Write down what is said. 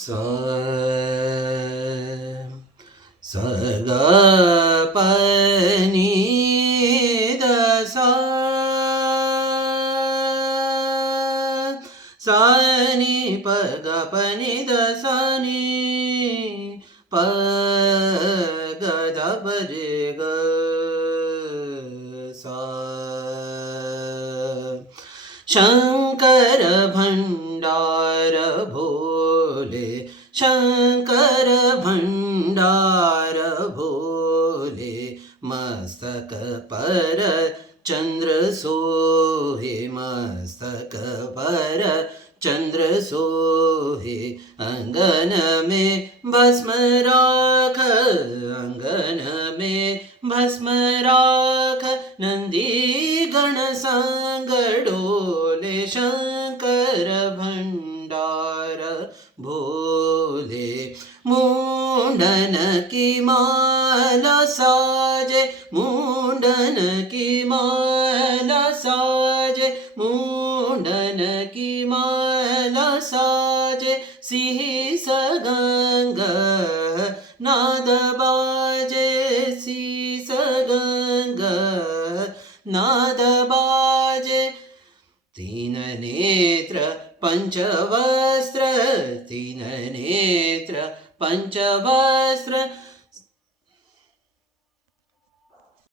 स स ग प नि द सा सा नि प ग प नि द सा नि प ग ध प रे ग सा शंकर भंडार भोले शंकर भंडार भोले मस्तक पर चंद्र सोहे मस्तक पर चंद्र सोहे अंगन में भस्म राख अंगन में भस्म राख नंदी गण संग डोले शंकर भंडार भोले मुंडन की माला साजे मुंडन की माला साजे मुंडन की माला साजे सिंह सगंग नाद बाजे सी सगंग नाद बाजे तीन नेत्र पंचवस्त्र तीन नेत्र पंचवस्त्र